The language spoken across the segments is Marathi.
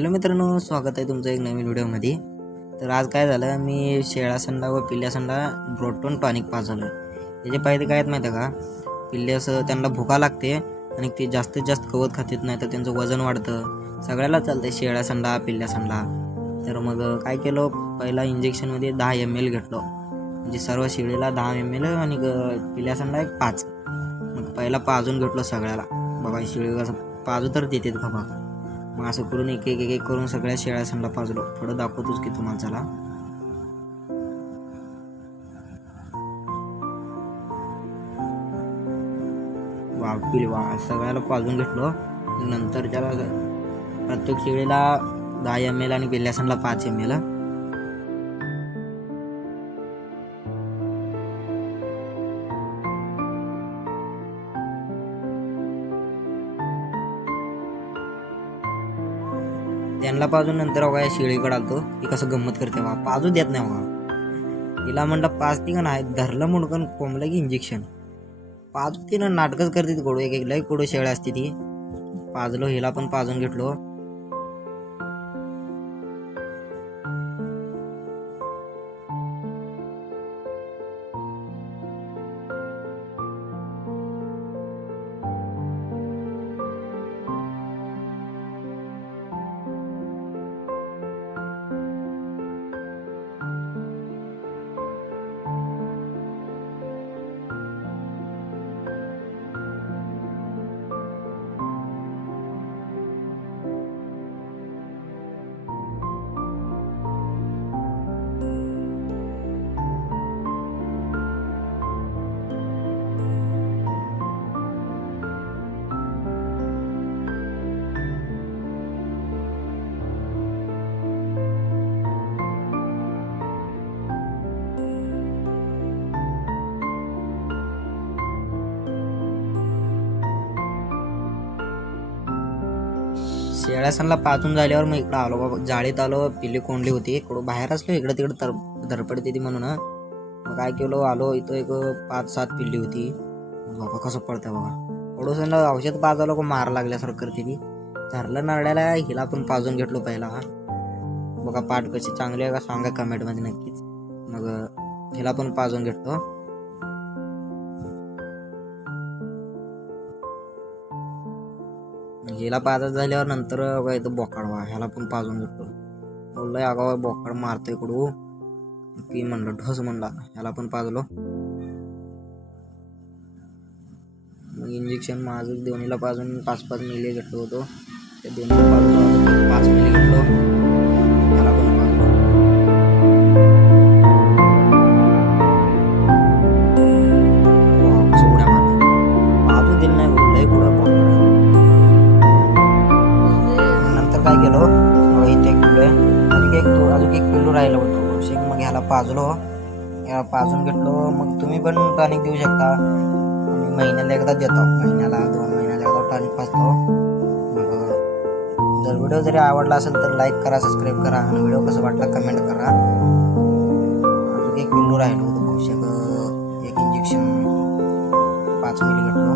हॅलो मित्रांनो, स्वागत आहे तुमचं एक नवीन व्हिडिओमध्ये। तर आज काय झालं, मी शेळा संडा व पिल्ल्या संडा ब्रोटोन टॉनिक पाजवलं आहे। याचे फायदे काय आहेत माहिती आहे का? पिल्ल्याचं त्यांना भुका लागते आणि ते जास्तीत जास्त गवत खात नाही, तर त्यांचं वजन वाढतं। सगळ्याला चालतं शेळा संडा पिल्ल्या संडा। तर मग काय केलं, पहिला इंजेक्शनमध्ये 10 ml घेतलं, म्हणजे सर्व शेळीला 10 ml आणि पिल्ल्या संडा एक 5। मग पहिला पाजून घेतलं सगळ्याला। बघा शेळी कसं पाजू तर देते का बघा। मग असं करून एक एक एक करून सगळ्या शेळ्या संडा पाजलो। थोडं दाखवतोच की तुम्हाला, चला। वापील वा सगळ्याला पाजून घेतलो। नंतर त्याला प्रत्येक शेळीला 10 ml आणि पिल्ल्या संडा 5 ml। त्यांना पाजून नंतर बघा शेळीकडे आलतो, ती कसं गंमत करते बघा, पाजू देत नाही बघा। तिला म्हणलं पाजती का नाही, धरलं मुडकन कोंबलं की इंजेक्शन पाजू। तिनं नाटकच करते ती, कडू एक एक लय कडू शेळी असते ती। पाजलो, हिला पण पाजून घेतलो। शेळ्या संडा पाजून झाल्यावर मग इकडं आलो बाबा, जाळीत आलो। पिल्ली कोंडली होती, इकडं बाहेर असलो, इकडं तिकडं धडपडते ती म्हणून मग काय केलो, आलो इथं एक 5-7 पिल्ली होती। बाबा कसं पडतं बघा, थोडंसं औषध पाजवलं को मार लागल्यासारखं करते ती। धरलं नरड्याला, हिला पण पाजून घेतलो पहिला। बघा पाठ कशी चांगली आहे का सांगा कमेंटमध्ये नक्कीच। मग हिला पण पाजून घेतलो। हिला पाजत झाल्यावर नंतर बघा इथं बोकाड वा, ह्याला पण पाजून घेतलो। बोललोय अगाव बोकाड मारतोय कडू की म्हणलं, ढोस म्हणला, ह्याला पण पाजलो। मग इंजेक्शन माझं दोन्हीला पाजून 5-5 मिली घेतलो होतो, ते दोन्हीला पाजून 5 मिली घेतलो, ह्याला पण पाजलो। कसं उड्या मारतो, पाजू दिलं नाही, लय पुढं बोकाड। नंतर काय केलो, इथे एक पिल्लू आहे, अजून एक पिल्लू राहिलं होतं बहुशेक। मग ह्याला पाजलो, ह्याला पाजून घेतलो। मग तुम्ही पण टॉनिक देऊ शकता, आम्ही महिन्याला एकदा देतो, महिन्याला 2 महिन्याला एकदा टॉनिक पाजतो। मग जर व्हिडिओ जरी आवडला असेल तर लाईक करा, सबस्क्राईब करा, आणि व्हिडिओ कसं वाटला कमेंट करा। अजून एक पिल्लू राहिलं होतं बहुशेक, एक इंजेक्शन 5 मिली घेतलो।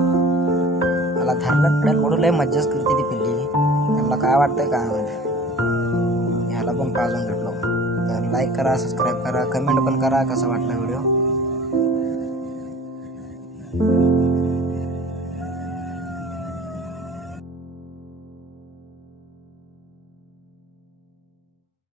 मला धरलं पडेल कडू, लय मज्जाच करते ती पिल्ली, त्यांना काय वाटतंय काय माहिती। ह्याला पण पाजून घेतलो। तर लाईक करा, सबस्क्राईब करा, कमेंट पण करा कसा वाटला व्हिडिओ।